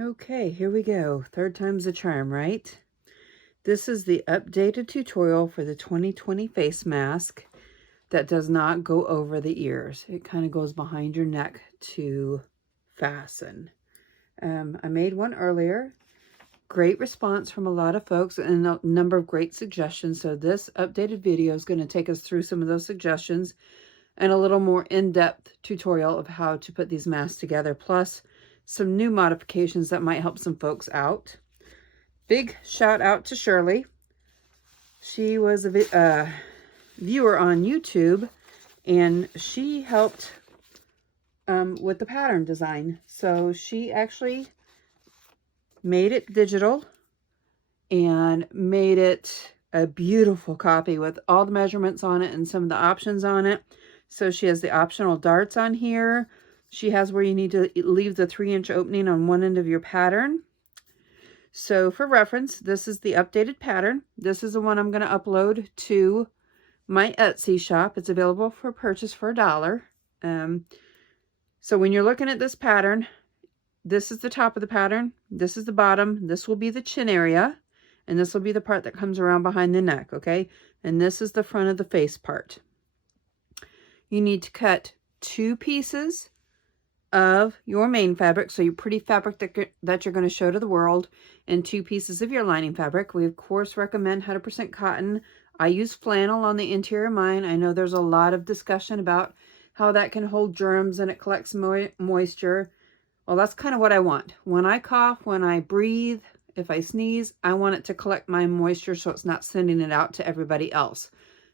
Okay, here we go. Third time's a charm, right? This is the updated tutorial for the 2020 face mask that does not go over the ears. It kind of goes behind your neck to fasten. I made one earlier. Great response from a lot of folks and a number of great suggestions. So this updated video is going to take us through some of those suggestions and a little more in-depth tutorial of how to put these masks together, plus some new modifications that might help some folks out. Big shout out to Shirley. She was a viewer on YouTube, and she helped with the pattern design. So she actually made it digital and made it a beautiful copy with all the measurements on it and some of the options on it. So she has the optional darts on here. She has where you need to leave the 3-inch opening on one end of your pattern. So for reference, this is the updated pattern. This is the one I'm going to upload to my Etsy shop. It's available for purchase for $1. So when you're looking at this pattern, this is the top of the pattern. This is the bottom. This will be the chin area. And this will be the part that comes around behind the neck, okay? And this is the front of the face part. You need to cut 2 pieces of your main fabric, so your pretty fabric that you're going to show to the world, and 2 pieces of your lining fabric. We of course recommend 100% cotton. I use flannel on the interior of mine. I know there's a lot of discussion about how that can hold germs and it collects moisture. Well, that's kind of what I want. When I cough, when I breathe, if I sneeze, I want it to collect my moisture so it's not sending it out to everybody else.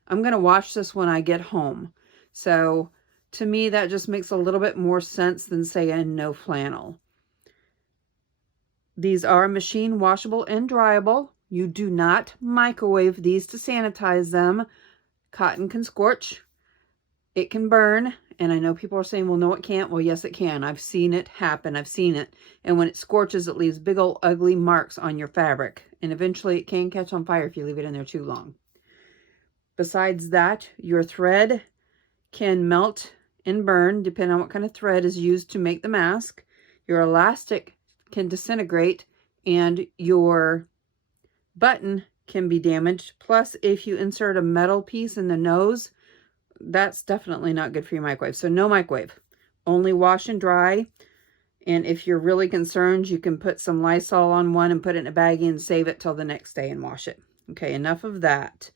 I'm going to wash this when I get home. So to me, that just makes a little bit more sense than saying no flannel. These are machine washable and dryable. You do not microwave these to sanitize them. Cotton can scorch. It can burn. And I know people are saying, well, no, it can't. Well, yes, it can. I've seen it happen. I've seen it. And when it scorches, it leaves big old ugly marks on your fabric. And eventually it can catch on fire if you leave it in there too long. Besides that, your thread can melt and burn depending on what kind of thread is used to make the mask. Your elastic can disintegrate and your button can be damaged. Plus, if you insert a metal piece in the nose, that's definitely not good for your microwave. So no microwave, only wash and dry. And if you're really concerned, you can put some Lysol on one and put it in a baggie and save it till the next day and wash it. Okay, enough of that.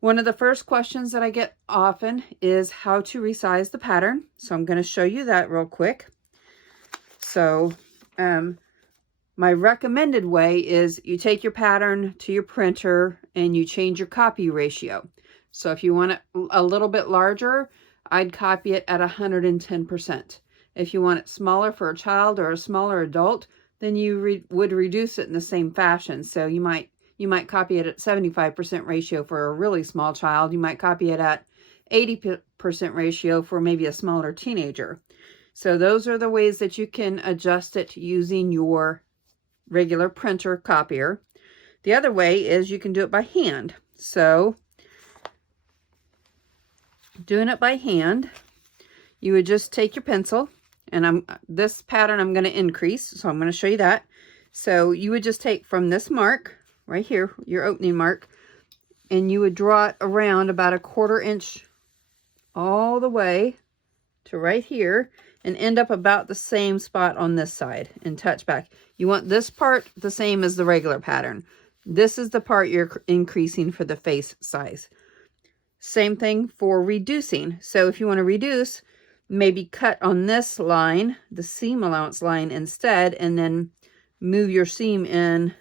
One of the first questions that I get often is how to resize the pattern. So I'm going to show you that real quick. So my recommended way is you take your pattern to your printer and you change your copy ratio. So if you want it a little bit larger, I'd copy it at 110%. If you want it smaller for a child or a smaller adult, then you would reduce it in the same fashion. So you might copy it at 75% ratio for a really small child. You might copy it at 80% ratio for maybe a smaller teenager. So those are the ways that you can adjust it using your regular printer copier. The other way is you can do it by hand. So doing it by hand, you would just take your pencil, and this pattern I'm going to increase, so I'm going to show you that. So you would just take from this mark right here, your opening mark, and you would draw it around about 1/4 inch all the way to right here and end up about the same spot on this side and touch back. You want this part the same as the regular pattern. This is the part you're increasing for the face size. Same thing for reducing. So if you want to reduce, maybe cut on this line, the seam allowance line instead, and then move your seam in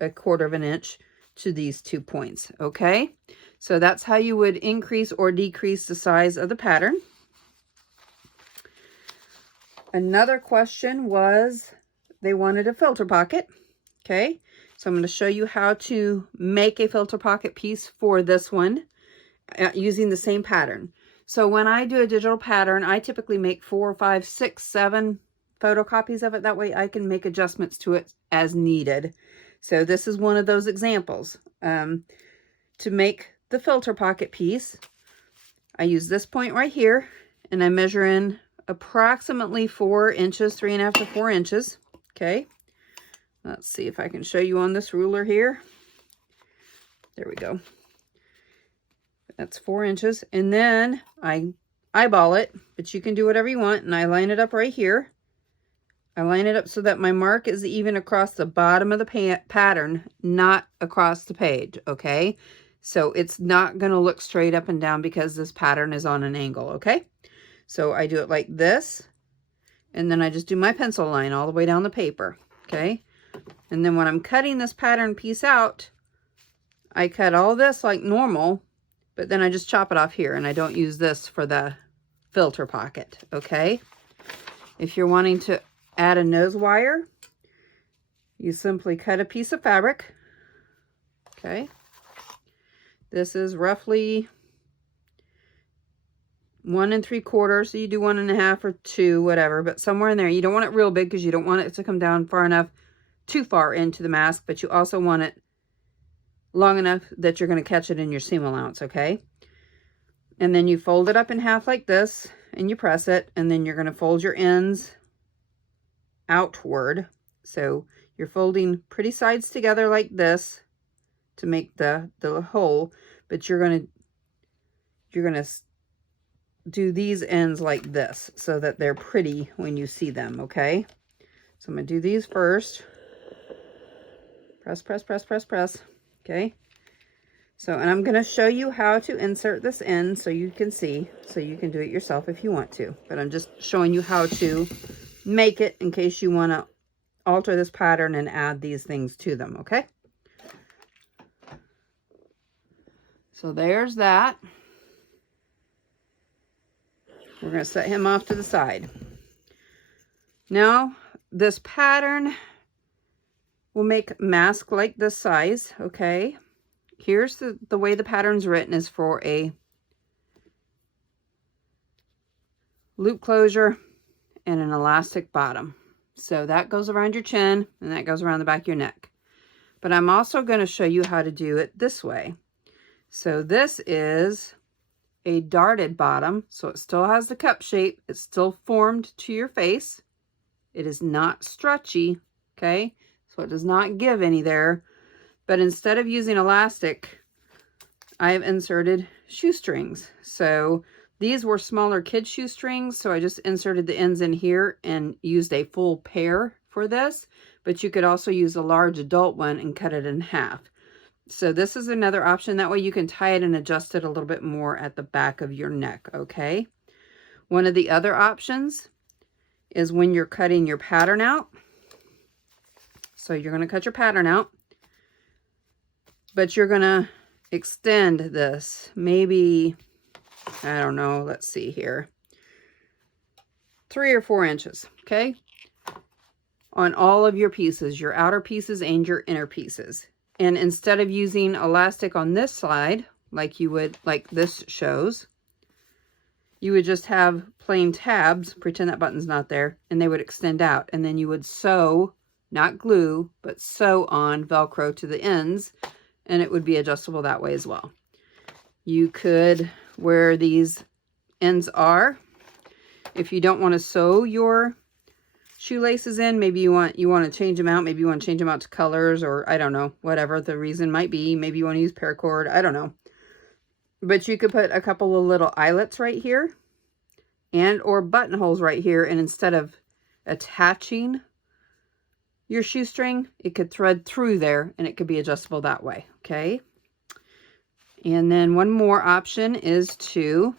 1/4 inch to these 2 points. Okay, so that's how you would increase or decrease the size of the pattern. Another question was they wanted a filter pocket. Okay, so I'm going to show you how to make a filter pocket piece for this one using the same pattern. So when I do a digital pattern, I typically make 4, 5, 6, 7 photocopies of it. That way I can make adjustments to it as needed. So this is one of those examples. To make the filter pocket piece, I use this point right here, and I measure in approximately 4 inches, 3.5 to 4 inches. Okay. Let's see if I can show you on this ruler here. There we go. That's 4 inches. And then I eyeball it, but you can do whatever you want. And I line it up right here. I line it up so that my mark is even across the bottom of the pattern, not across the page, okay? So it's not going to look straight up and down because this pattern is on an angle, okay? So I do it like this, and then I just do my pencil line all the way down the paper, okay? And then when I'm cutting this pattern piece out, I cut all this like normal, but then I just chop it off here, and I don't use this for the filter pocket, okay? If you're wanting to add a nose wire, you simply cut a piece of fabric, okay? This is roughly 1 3/4, so you do 1 1/2 or 2, whatever, but somewhere in there. You don't want it real big because you don't want it to come down far enough, too far into the mask, but you also want it long enough that you're going to catch it in your seam allowance, okay? And then you fold it up in half like this, and you press it, and then you're going to fold your ends outward. So you're folding pretty sides together like this to make the hole, but you're gonna do these ends like this so that they're pretty when you see them, okay? So I'm gonna do these first. Press, press, press, press, press, okay? So, and I'm gonna show you how to insert this in so you can see, so you can do it yourself if you want to, but I'm just showing you how to make it in case you want to alter this pattern and add these things to them, okay? So there's that. We're going to set him off to the side. Now, this pattern will make mask like this size, okay? Here's the way the pattern's written is for a loop closure and an elastic bottom. So that goes around your chin and that goes around the back of your neck. But I'm also going to show you how to do it this way. So this is a darted bottom, so it still has the cup shape. It's still formed to your face. It is not stretchy, okay? So it does not give any there. But instead of using elastic, I have inserted shoestrings. So these were smaller kid shoestrings, so I just inserted the ends in here and used a full pair for this. But you could also use a large adult one and cut it in half. So this is another option. That way you can tie it and adjust it a little bit more at the back of your neck, okay? One of the other options is when you're cutting your pattern out. So you're going to cut your pattern out, but you're going to extend this maybe, I don't know, let's see here, 3 or 4 inches, okay? On all of your pieces, your outer pieces and your inner pieces. And instead of using elastic on this side, like you would, like this shows, you would just have plain tabs, pretend that button's not there, and they would extend out. And then you would sew, not glue, but sew on Velcro to the ends, and it would be adjustable that way as well. You could, where these ends are, if you don't want to sew your shoelaces in, maybe you want to change them out, maybe you want to change them out to colors, or I don't know, whatever the reason might be. Maybe you want to use paracord, I don't know. But you could put a couple of little eyelets right here and or buttonholes right here, and instead of attaching your shoestring, it could thread through there and it could be adjustable that way, okay? And then one more option is to,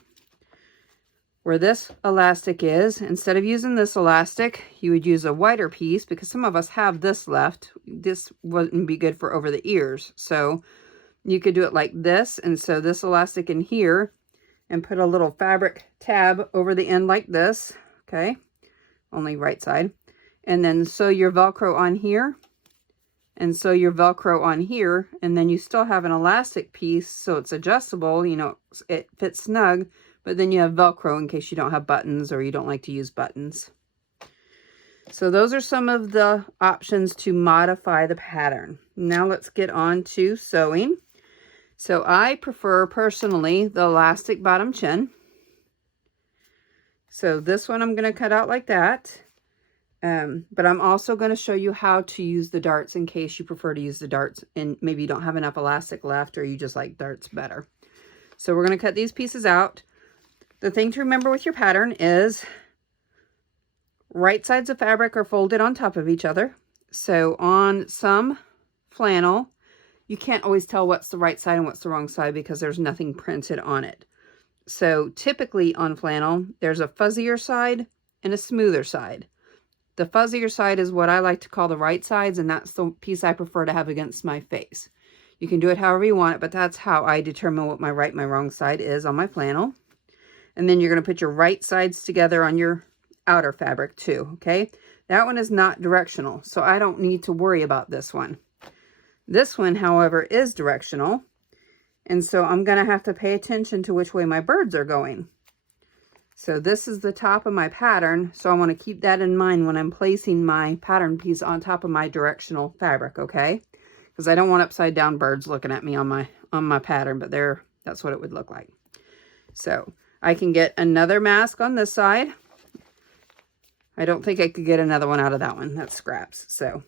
where this elastic is, instead of using this elastic, you would use a wider piece, because some of us have this left. This wouldn't be good for over the ears. So you could do it like this, and sew this elastic in here and put a little fabric tab over the end like this, okay? Only right side. And then sew your Velcro on here and sew your Velcro on here, and then you still have an elastic piece, so it's adjustable, you know, it fits snug. But then you have Velcro in case you don't have buttons or you don't like to use buttons. So those are some of the options to modify the pattern. Now let's get on to sewing. So I prefer personally the elastic bottom chin. So this one I'm going to cut out like that. But I'm also going to show you how to use the darts in case you prefer to use the darts and maybe you don't have enough elastic left or you just like darts better. So we're going to cut these pieces out. The thing to remember with your pattern is right sides of fabric are folded on top of each other. So on some flannel, you can't always tell what's the right side and what's the wrong side because there's nothing printed on it. So typically on flannel, there's a fuzzier side and a smoother side. The fuzzier side is what I like to call the right sides, and that's the piece I prefer to have against my face. You can do it however you want it, but that's how I determine what my right and my wrong side is on my flannel. And then you're going to put your right sides together on your outer fabric too, okay? That one is not directional, so I don't need to worry about this one. This one, however, is directional, and so I'm going to have to pay attention to which way my birds are going. So this is the top of my pattern, so I want to keep that in mind when I'm placing my pattern piece on top of my directional fabric, okay? Because I don't want upside down birds looking at me on my pattern, but that's what it would look like. So I can get another mask on this side. I don't think I could get another one out of that one. That's scraps. So,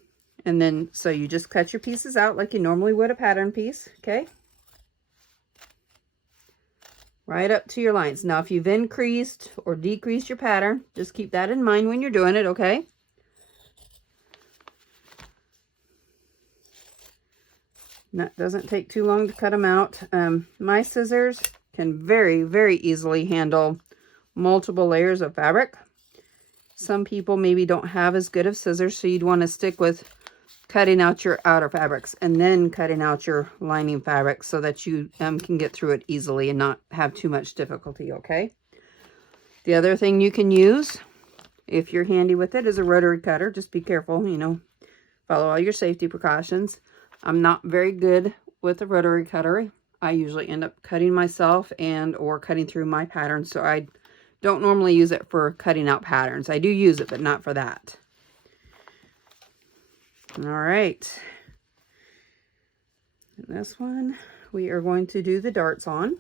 and then, so you just cut your pieces out like you normally would a pattern piece, okay? Right up to your lines. Now, if you've increased or decreased your pattern, just keep that in mind when you're doing it, okay? And that doesn't take too long to cut them out. My scissors can very, very easily handle multiple layers of fabric. Some people maybe don't have as good of scissors, so you'd want to stick with cutting out your outer fabrics and then cutting out your lining fabric so that you can get through it easily and not have too much difficulty, okay? The other thing you can use, if you're handy with it, is a rotary cutter. Just be careful, you know, follow all your safety precautions. I'm not very good with a rotary cutter. I usually end up cutting myself and or cutting through my patterns, so I don't normally use it for cutting out patterns. I do use it, but not for that. All right. And this one, we are going to do the darts on.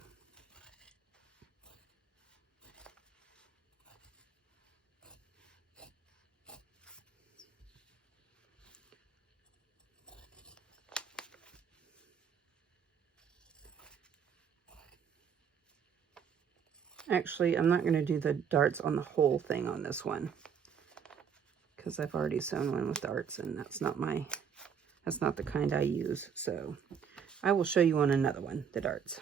Actually, I'm not going to do the darts on the whole thing on this one, because I've already sewn one with darts, and that's not the kind I use. So I will show you on another one, the darts.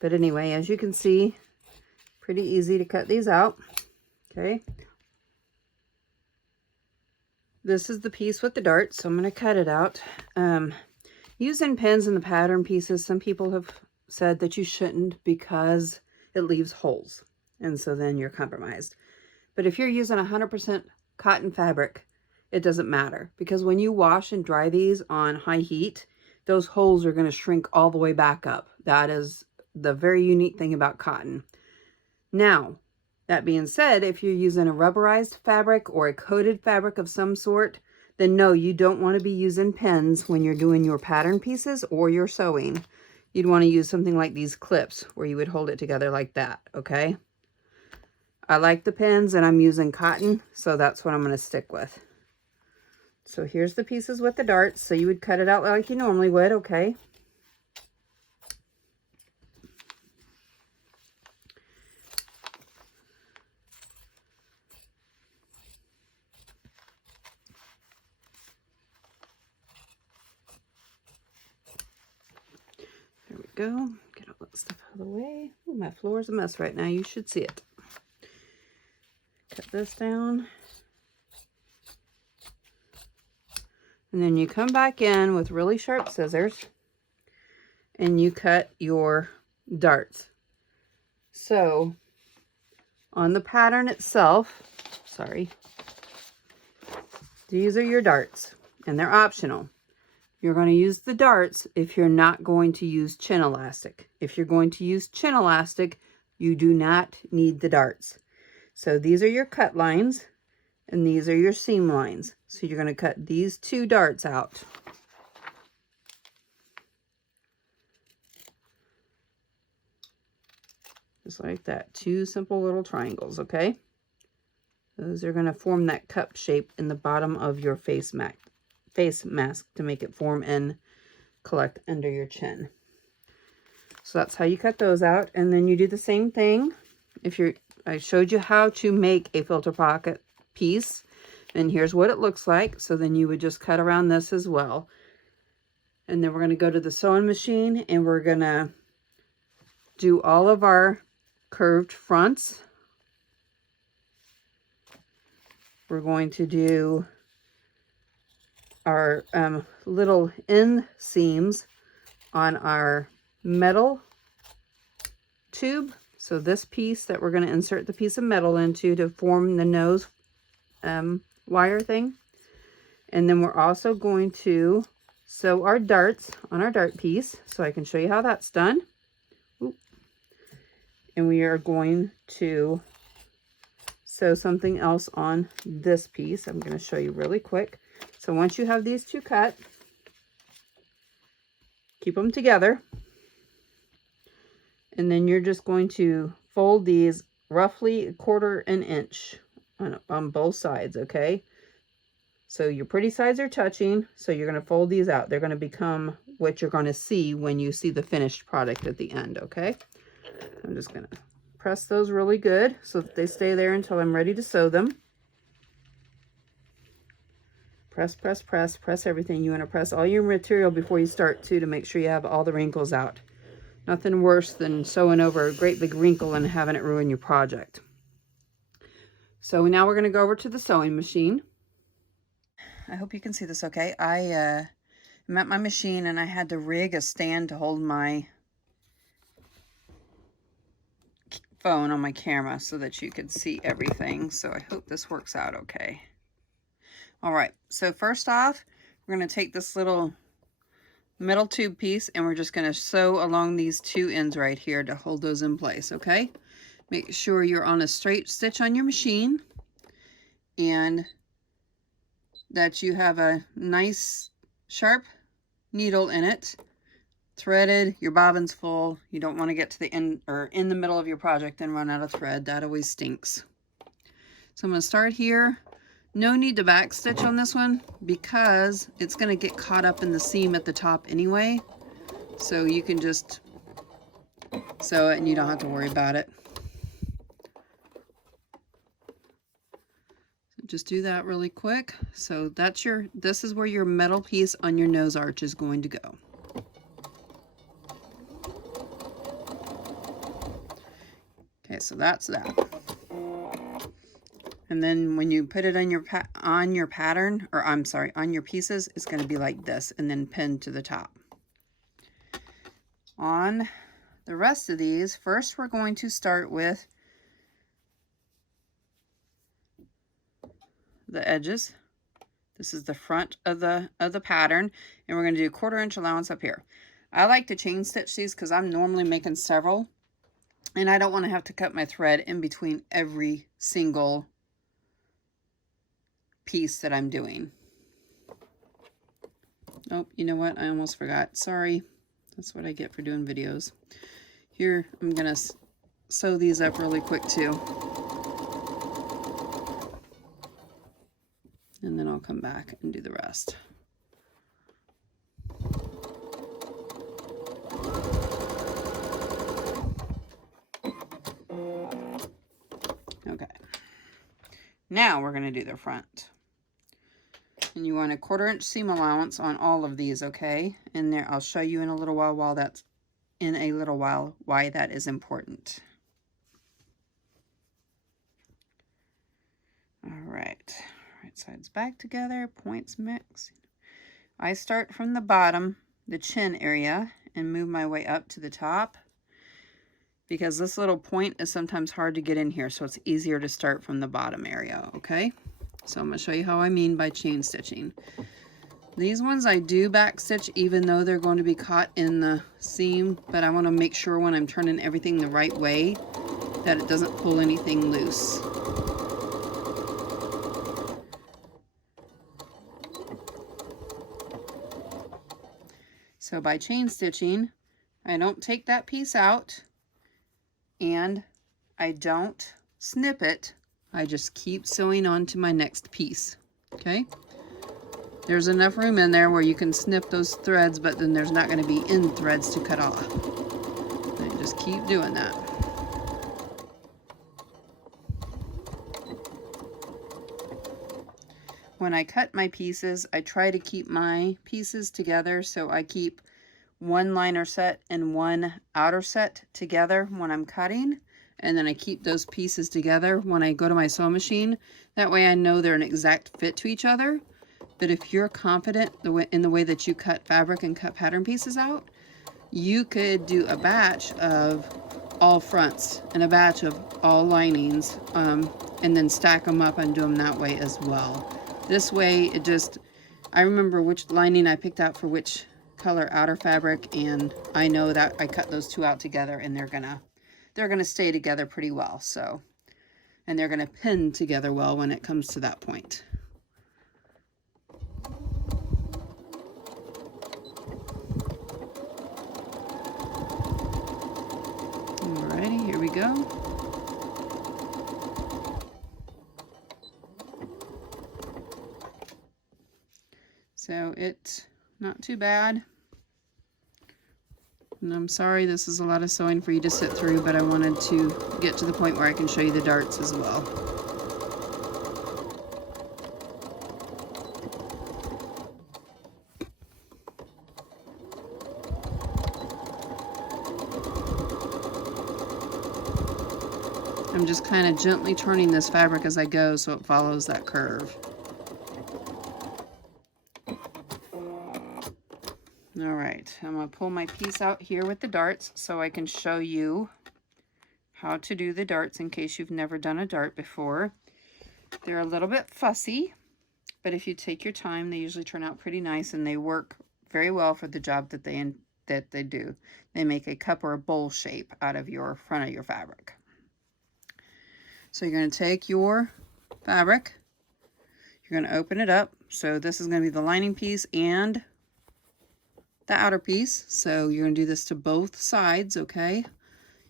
But anyway, as you can see, pretty easy to cut these out. Okay. This is the piece with the darts, so I'm going to cut it out. Using pins in the pattern pieces, some people have said that you shouldn't because it leaves holes, and so then you're compromised. But if you're using 100% cotton fabric, it doesn't matter, because when you wash and dry these on high heat, those holes are going to shrink all the way back up. That is the very unique thing about cotton. Now, that being said, if you're using a rubberized fabric or a coated fabric of some sort, then no, you don't want to be using pins when you're doing your pattern pieces or your sewing. You'd want to use something like these clips where you would hold it together like that, okay? I like the pins, and I'm using cotton, so that's what I'm going to stick with. So here's the pieces with the darts. So you would cut it out like you normally would, okay? There we go. Get all that stuff out of the way. Ooh, my floor is a mess right now. You should see it. Cut this down. And then you come back in with really sharp scissors and you cut your darts. So on the pattern itself, sorry, these are your darts and they're optional. You're going to use the darts if you're not going to use chin elastic. If you're going to use chin elastic, you do not need the darts. So these are your cut lines and these are your seam lines. So you're going to cut these two darts out. Just like that. Two simple little triangles, okay? Those are going to form that cup shape in the bottom of your face mask to make it form and collect under your chin. So that's how you cut those out. And then you do the same thing. I showed you how to make a filter pocket piece, and here's what it looks like. So then you would just cut around this as well. And then we're going to go to the sewing machine and we're going to do all of our curved fronts. We're going to do our little end seams on our metal tube. So this piece that we're going to insert the piece of metal into to form the nose wire thing. And then we're also going to sew our darts on our dart piece, so I can show you how that's done. Ooh. And we are going to sew something else on this piece. I'm going to show you really quick. So once you have these two cut, keep them together. And then you're just going to fold these roughly 1/4 inch on both sides, okay? So your pretty sides are touching, so you're going to fold these out. They're going to become what you're going to see when you see the finished product at the end, okay? I'm just going to press those really good so that they stay there until I'm ready to sew them. Press, press, press, press everything. You want to press all your material before you start too, to make sure you have all the wrinkles out. Nothing worse than sewing over a great big wrinkle and having it ruin your project. So now we're going to go over to the sewing machine. I hope you can see this okay. I'm at my machine and I had to rig a stand to hold my phone on my camera so that you could see everything. So I hope this works out okay. All right, so first off, we're going to take this little metal tube piece and we're just going to sew along these two ends right here to hold those in place, okay? Make sure you're on a straight stitch on your machine and that you have a nice sharp needle in it, threaded, your bobbin's full. You don't want to get to the end or in the middle of your project and run out of thread. That always stinks. So I'm going to start here. No need to back stitch on this one because it's going to get caught up in the seam at the top anyway. So you can just sew it and you don't have to worry about it. Just do that really quick. So that's this is where your metal piece on your nose arch is going to go. Okay, so that's that. And then when you put it on your pattern, or I'm sorry, on your pieces, it's going to be like this and then pinned to the top. On the rest of these, first we're going to start with the edges. This is the front of the pattern, and we're going to do a 1/4 inch allowance up here. I like to chain stitch these because I'm normally making several, and I don't want to have to cut my thread in between every single piece that I'm doing. Oh, you know what? I almost forgot. Sorry. That's what I get for doing videos. Here, I'm going to sew these up really quick too. And then I'll come back and do the rest. Okay. Now we're going to do the front. And you want a 1/4 inch seam allowance on all of these, okay? And there, I'll show you in a little while why that is important. All right. Right sides back together, points mix. I start from the bottom, the chin area, and move my way up to the top because this little point is sometimes hard to get in here, so it's easier to start from the bottom area, okay? So I'm going to show you how I mean by chain stitching. These ones I do back stitch even though they're going to be caught in the seam, but I want to make sure when I'm turning everything the right way that it doesn't pull anything loose. So by chain stitching, I don't take that piece out and I don't snip it I just keep sewing on to my next piece, okay? There's enough room in there where you can snip those threads, but then there's not going to be end threads to cut off. And just keep doing that. When I cut my pieces, I try to keep my pieces together, so I keep one liner set and one outer set together when I'm cutting, and then I keep those pieces together when I go to my sewing machine. That way I know they're an exact fit to each other. But if you're confident in the way that you cut fabric and cut pattern pieces out, you could do a batch of all fronts and a batch of all linings, and then stack them up and do them that way as well. This way, I remember which lining I picked out for which color outer fabric, and I know that I cut those two out together, and they're gonna stay together pretty well. So, and they're gonna pin together well when it comes to that point. Alrighty, here we go. So it's not too bad. And I'm sorry this is a lot of sewing for you to sit through, but I wanted to get to the point where I can show you the darts as well. I'm just kind of gently turning this fabric as I go so it follows that curve. All right, I'm going to pull my piece out here with the darts so I can show you how to do the darts in case you've never done a dart before. They're a little bit fussy, but if you take your time, they usually turn out pretty nice, and they work very well for the job that they do. They make a cup or a bowl shape out of your front of your fabric. So you're going to take your fabric, you're going to open it up. So this is going to be the lining piece and the outer piece. So you're going to do this to both sides, okay?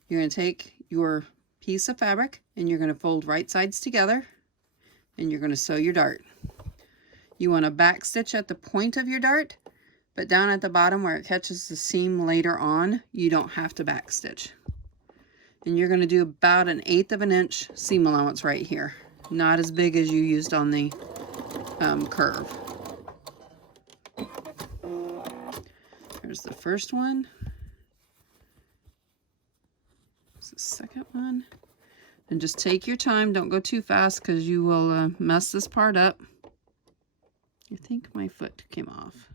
You're going to take your piece of fabric and you're going to fold right sides together, and you're going to sew your dart. You want to back stitch at the point of your dart, but down at the bottom where it catches the seam later on, you don't have to back stitch. And you're going to do about 1/8 of an inch seam allowance right here, not as big as you used on the curve. There's the first one. There's the second one. And just take your time. Don't go too fast because you will mess this part up. I think my foot came off.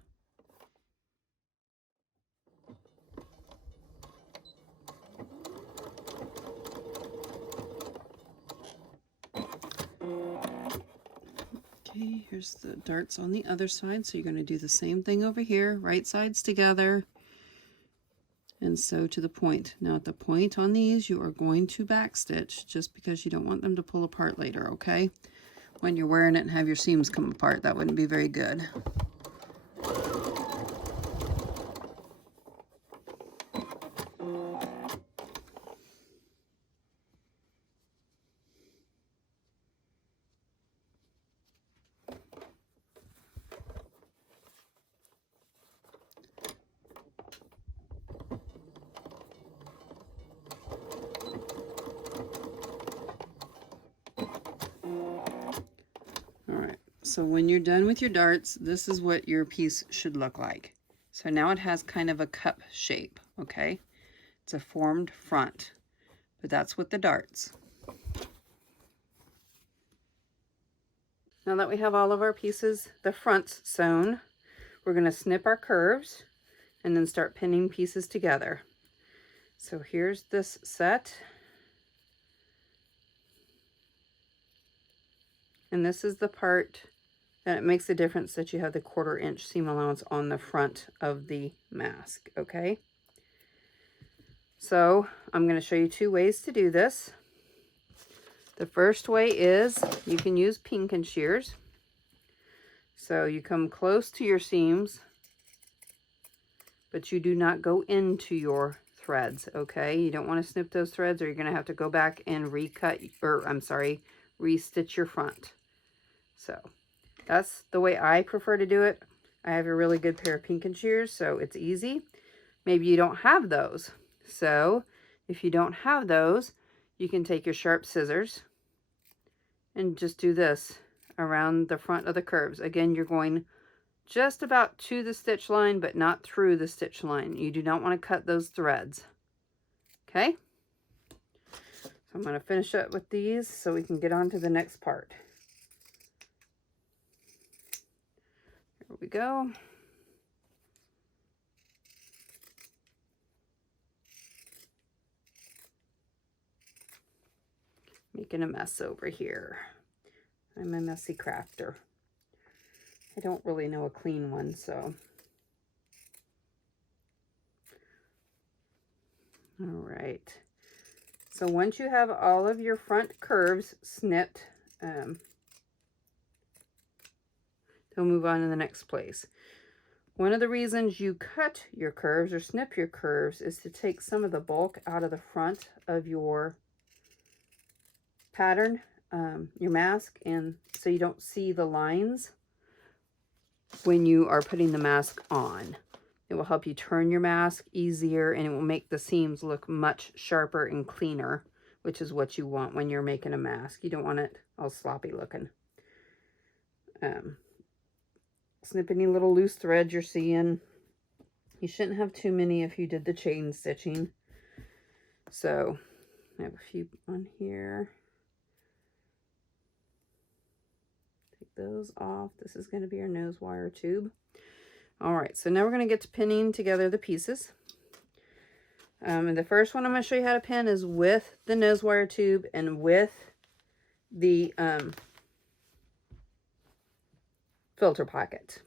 Okay, here's the darts on the other side. So you're going to do the same thing over here, right sides together, and sew to the point. Now at the point on these, you are going to back stitch just because you don't want them to pull apart later, okay? When you're wearing it and have your seams come apart, that wouldn't be very good. So when you're done with your darts, this is what your piece should look like. So now it has kind of a cup shape, okay? It's a formed front, but that's with the darts. Now that we have all of our pieces, the fronts sewn, we're going to snip our curves and then start pinning pieces together. So here's this set. And this is the part that it makes the difference that you have the 1/4 inch seam allowance on the front of the mask, okay? So I'm going to show you 2 ways to do this. The first way is you can use pinkin shears. So you come close to your seams, but you do not go into your threads, okay? You don't want to snip those threads, or you're going to have to go back and restitch your front. So that's the way I prefer to do it. I have a really good pair of pinking shears, so it's easy. Maybe you don't have those. So if you don't have those, you can take your sharp scissors and just do this around the front of the curves. Again, you're going just about to the stitch line, but not through the stitch line. You do not want to cut those threads. Okay? So I'm going to finish up with these so we can get on to the next part. Here we go. Making a mess over here. I'm a messy crafter. I don't really know a clean one, so. All right. So once you have all of your front curves snipped, we'll move on to the next place. One of the reasons you cut your curves or snip your curves is to take some of the bulk out of the front of your pattern, your mask, and so you don't see the lines when you are putting the mask on. It will help you turn your mask easier, and it will make the seams look much sharper and cleaner, which is what you want when you're making a mask. You don't want it all sloppy looking. Snip any little loose threads you're seeing. You shouldn't have too many if you did the chain stitching. So I have a few on here. Take those off. This is going to be our nose wire tube. All right, so now we're going to get to pinning together the pieces. And the first one I'm going to show you how to pin is with the nose wire tube and with the filter pocket.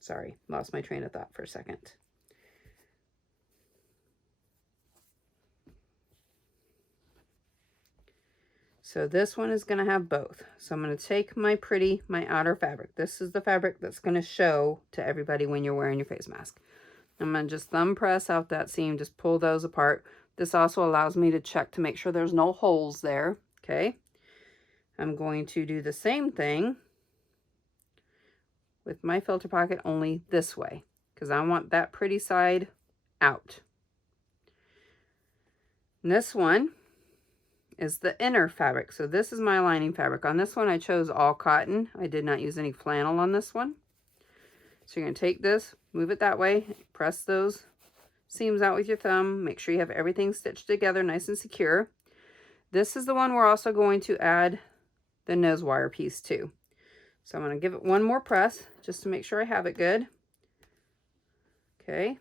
Sorry, lost my train of thought for a second. So this one is going to have both. So I'm going to take my outer fabric. This is the fabric that's going to show to everybody when you're wearing your face mask. I'm going to just thumb press out that seam, just pull those apart. This also allows me to check to make sure there's no holes there. Okay. I'm going to do the same thing with my filter pocket, only this way, because I want that pretty side out. And this one is the inner fabric. So this is my lining fabric. On this one, I chose all cotton. I did not use any flannel on this one. So you're going to take this, move it that way, press those seams out with your thumb. Make sure you have everything stitched together nice and secure. This is the one we're also going to add the nose wire piece to. So I'm going to give it one more press just to make sure I have it good. Okay.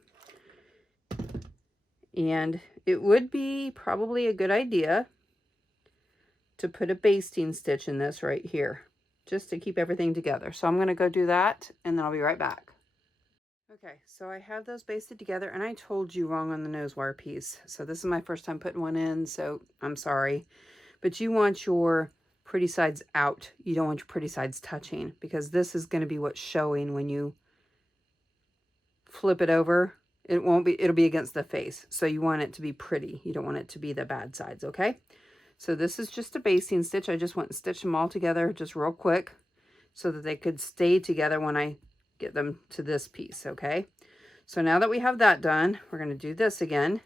And it would be probably a good idea to put a basting stitch in this right here, just to keep everything together. So I'm going to go do that, and then I'll be right back. Okay, so I have those basted together, and I told you wrong on the nose wire piece. So this is my first time putting one in, so I'm sorry. But you want your pretty sides out. You don't want your pretty sides touching, because this is going to be what's showing when you flip it over. It won't be, it'll be against the face. So you want it to be pretty. You don't want it to be the bad sides, okay? So this is just a basting stitch. I just went and stitched them all together just real quick so that they could stay together when I get them to this piece, okay? So now that we have that done, we're going to do this again.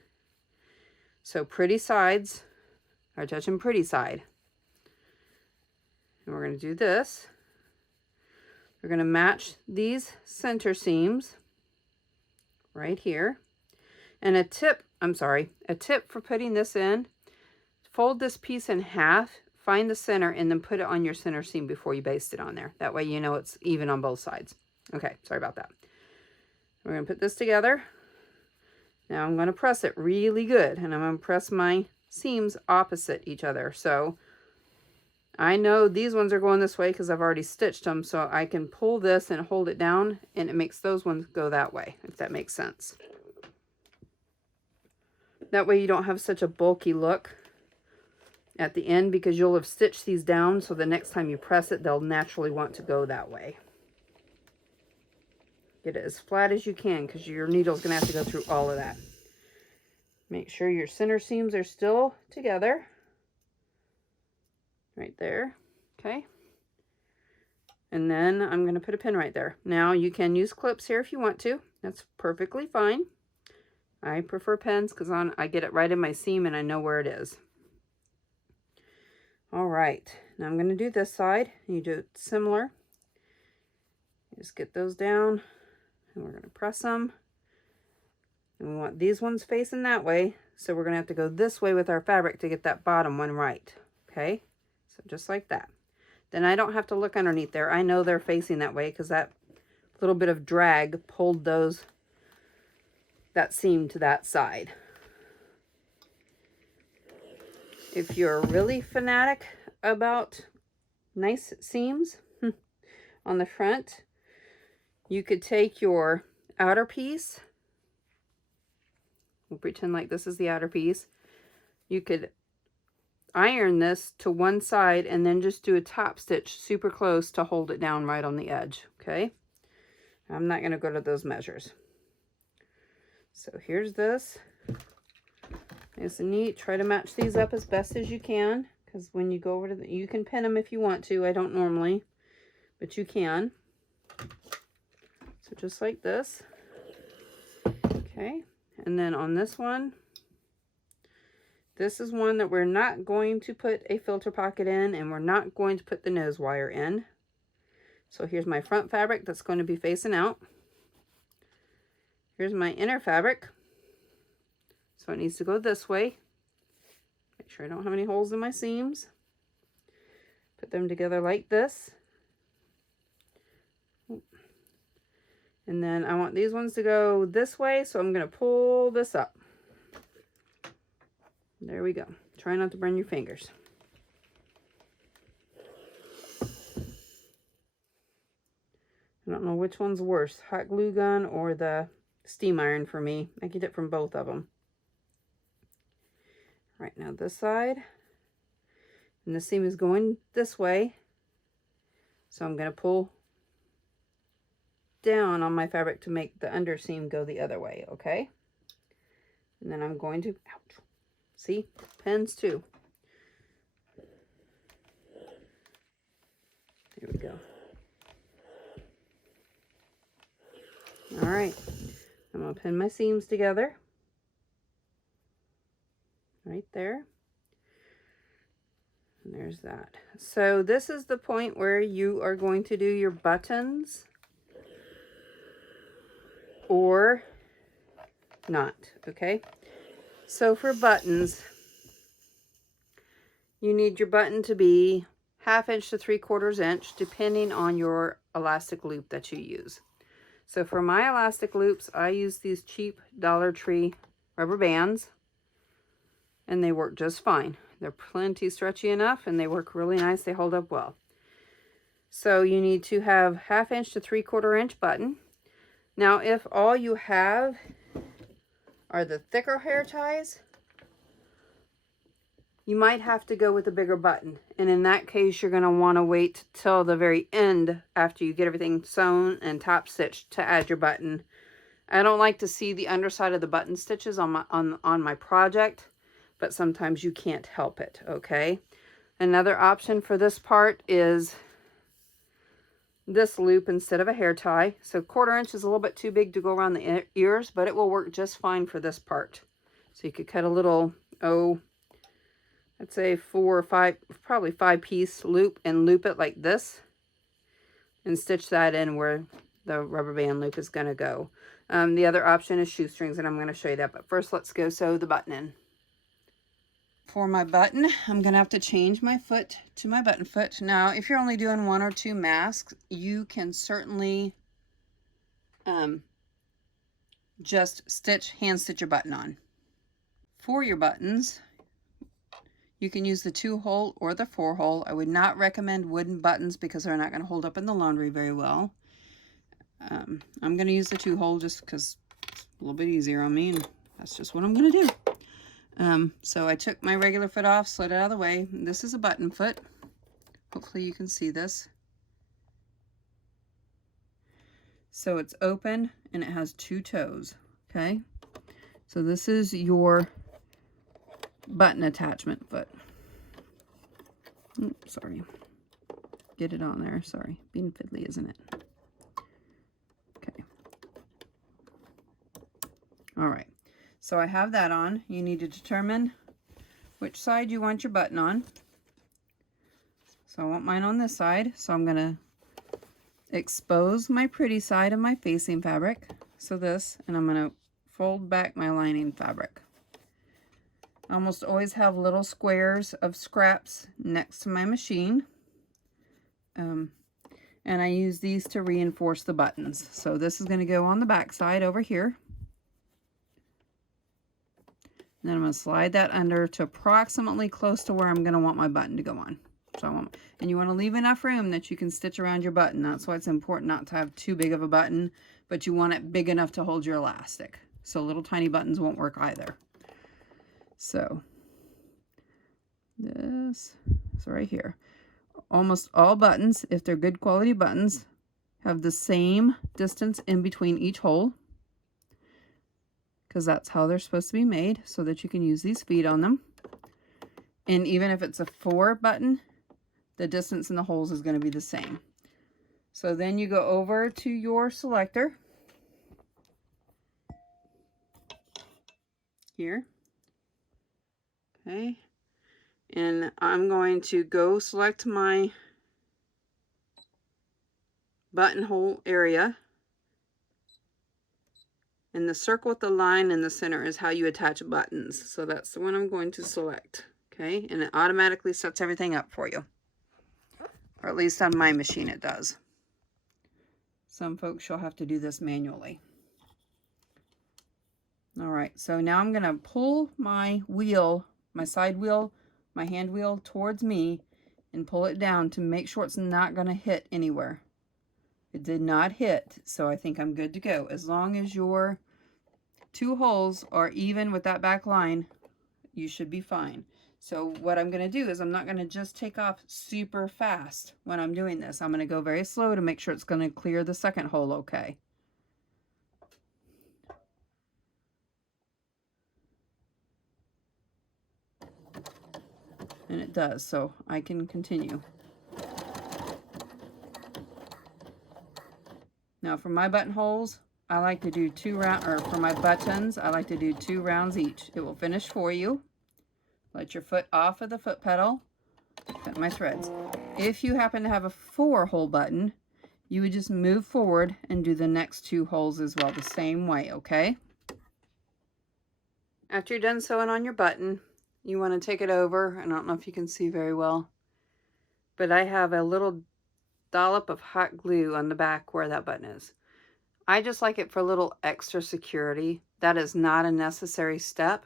So pretty sides are touching pretty side. And we're going to do this. We're going to match these center seams right here. And a tip for putting this in, fold this piece in half, find the center, and then put it on your center seam before you baste it on there. That way you know it's even on both sides. Okay, sorry about that. We're going to put this together. Now I'm going to press it really good, and I'm going to press my seams opposite each other. So I know these ones are going this way because I've already stitched them, so I can pull this and hold it down, and it makes those ones go that way, if that makes sense. That way you don't have such a bulky look at the end, because you'll have stitched these down, so the next time you press it, they'll naturally want to go that way. Get it as flat as you can, because your needle's going to have to go through all of that. Make sure your center seams are still together. Right there. Okay. And then I'm going to put a pin right there. Now you can use clips here if you want to. That's perfectly fine. I prefer pins because I get it right in my seam and I know where it is. All right, now I'm going to do this side. You do it similar. Just get those down and we're going to press them. And we want these ones facing that way. So we're going to have to go this way with our fabric to get that bottom one right. Okay, so just like that. Then I don't have to look underneath there. I know they're facing that way because that little bit of drag pulled that seam to that side. If you're really fanatic about nice seams on the front, you could take your outer piece. We'll pretend like this is the outer piece. You could iron this to one side and then just do a top stitch super close to hold it down right on the edge. Okay, I'm not going to go to those measures. So here's this. Nice and neat. Try to match these up as best as you can, because when you go over to you can pin them if you want to. I don't normally, but you can. So just like this. Okay, and then on this one, this is one that we're not going to put a filter pocket in, and we're not going to put the nose wire in. So here's my front fabric that's going to be facing out. Here's my inner fabric. So it needs to go this way. Make sure I don't have any holes in my seams. Put them together like this. And then I want these ones to go this way, so I'm going to pull this up. There we go. Try not to burn your fingers. I don't know which one's worse, hot glue gun or the steam iron for me. I get it from both of them. Right, now this side, and the seam is going this way, so I'm going to pull down on my fabric to make the under seam go the other way. Okay, and then I'm going to, ouch, see, pins too. There we go. All right, I'm going to pin my seams together right there, and there's that. So this is the point where you are going to do your buttons or not. Okay, so for buttons, you need your button to be 1/2 inch to 3/4 inch depending on your elastic loop that you use. So for my elastic loops, I use these cheap Dollar Tree rubber bands, and they work just fine. They're plenty stretchy enough, and they work really nice. They hold up well. So you need to have 1/2 inch to 3/4 inch button. Now, if all you have are the thicker hair ties, you might have to go with a bigger button. And in that case, you're going to want to wait till the very end after you get everything sewn and top stitched to add your button. I don't like to see the underside of the button stitches on my project, but sometimes you can't help it. Okay, another option for this part is this loop instead of a hair tie. So 1/4 inch is a little bit too big to go around the ears, but it will work just fine for this part. So you could cut a little, I'd say 4 or 5, probably 5-piece loop, and loop it like this and stitch that in where the rubber band loop is going to go. The other option is shoestrings, and I'm going to show you that, but first let's go sew the button in. For my button, I'm going to have to change my foot to my button foot. Now, if you're only doing 1 or 2 masks, you can certainly just hand stitch your button on. For your buttons, you can use the 2-hole or the 4-hole. I would not recommend wooden buttons because they're not going to hold up in the laundry very well. I'm going to use the 2-hole just because it's a little bit easier on me, and that's just what I'm going to do. So I took my regular foot off, slid it out of the way. This is a button foot. Hopefully you can see this. So it's open and it has 2 toes. Okay, so this is your button attachment foot. Oops, sorry. get it on there. Sorry, being fiddly, isn't it? Okay. All right. So I have that on. You need to determine which side you want your button on. So I want mine on this side. So I'm going to expose my pretty side of my facing fabric. So this, and I'm going to fold back my lining fabric. I almost always have little squares of scraps next to my machine. And I use these to reinforce the buttons. So this is going to go on the back side over here. And then I'm going to slide that under to approximately close to where I'm going to want my button to go on. So and you want to leave enough room that you can stitch around your button. That's why it's important not to have too big of a button, but you want it big enough to hold your elastic. So little tiny buttons won't work either. So this is right here. Almost all buttons, if they're good quality buttons, have the same distance in between each hole, because that's how they're supposed to be made, so that you can use these feet on them. And even if it's a 4 button, the distance in the holes is going to be the same. So then you go over to your selector here. Okay. And I'm going to go select my buttonhole area. And the circle with the line in the center is how you attach buttons. So that's the one I'm going to select. Okay, and it automatically sets everything up for you. Or at least on my machine it does. Some folks you'll have to do this manually. All right, so now I'm going to pull my wheel, my side wheel, my hand wheel towards me and pull it down to make sure it's not going to hit anywhere. It did not hit, so I think I'm good to go. As long as your 2 holes are even with that back line, you should be fine. So what I'm going to do is I'm not going to just take off super fast when I'm doing this. I'm going to go very slow to make sure it's going to clear the second hole okay. And it does, so I can continue. Now for my buttonholes, I like to do 2 rounds, or for my buttons, I like to do 2 rounds each. It will finish for you. Let your foot off of the foot pedal. Cut my threads. If you happen to have a 4-hole button, you would just move forward and do the next 2 holes as well, the same way, okay? After you're done sewing on your button, you want to take it over. I don't know if you can see very well, but I have a little dollop of hot glue on the back where that button is. I just like it for a little extra security. That is not a necessary step,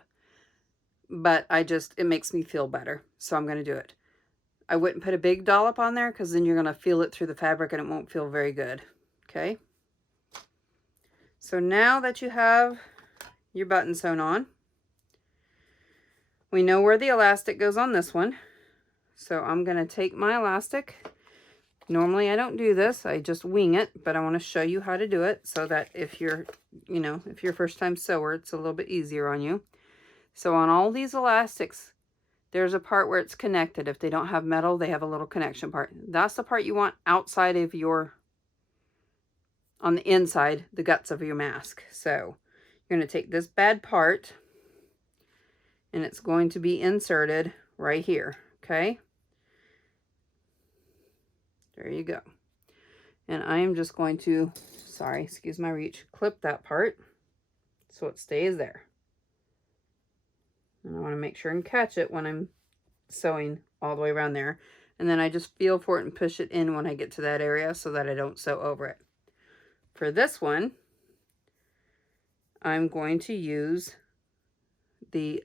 but it makes me feel better, so I'm going to do it. I wouldn't put a big dollop on there because then you're going to feel it through the fabric and it won't feel very good. Okay? So now that you have your button sewn on, we know where the elastic goes on this one. So I'm going to take my elastic. Normally I don't do this, I just wing it, but I want to show you how to do it so that if you're, if you're a first time sewer, it's a little bit easier on you. So on all these elastics, there's a part where it's connected. If they don't have metal, they have a little connection part. That's the part you want outside of on the inside, the guts of your mask. So you're going to take this bad part and it's going to be inserted right here, okay? There you go. And I am just going to, sorry, excuse my reach, clip that part so it stays there. And I want to make sure and catch it when I'm sewing all the way around there. And then I just feel for it and push it in when I get to that area so that I don't sew over it. For this one, I'm going to use the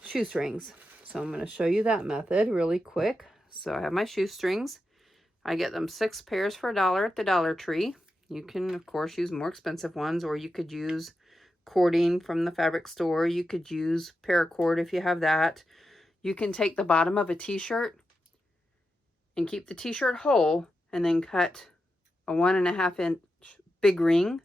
shoestrings. So I'm going to show you that method really quick. So I have my shoestrings. I get them 6 pairs for $1 at the Dollar Tree. You can, of course, use more expensive ones, or you could use cording from the fabric store. You could use paracord if you have that. You can take the bottom of a t-shirt and keep the t-shirt whole and then cut a 1.5 inch big ring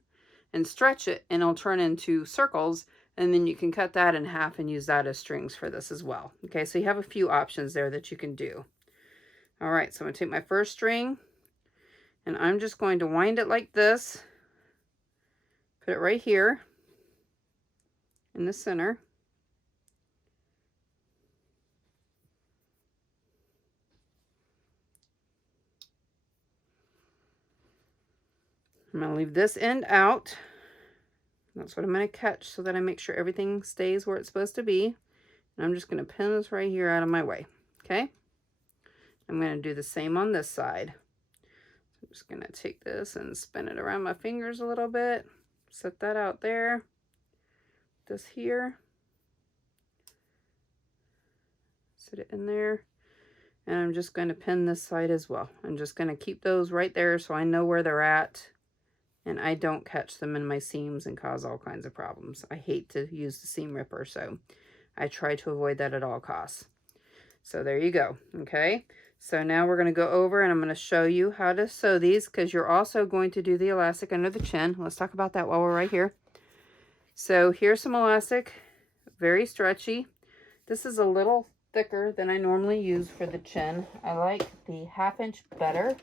and stretch it, and it'll turn into circles, and then you can cut that in half and use that as strings for this as well. Okay, so you have a few options there that you can do. All right, so I'm gonna take my first string and I'm just going to wind it like this. Put it right here in the center. I'm going to leave this end out. That's what I'm going to catch so that I make sure everything stays where it's supposed to be. And I'm just going to pin this right here out of my way. Okay? I'm going to do the same on this side. I'm just going to take this and spin it around my fingers a little bit. Set that out there. This here. Set it in there. And I'm just going to pin this side as well. I'm just going to keep those right there so I know where they're at. And I don't catch them in my seams and cause all kinds of problems. I hate to use the seam ripper, so I try to avoid that at all costs. So there you go, okay? So now we're going to go over and I'm going to show you how to sew these because you're also going to do the elastic under the chin. Let's talk about that while we're right here. So here's some elastic, very stretchy. This is a little thicker than I normally use for the chin. I like the 1/2 inch better.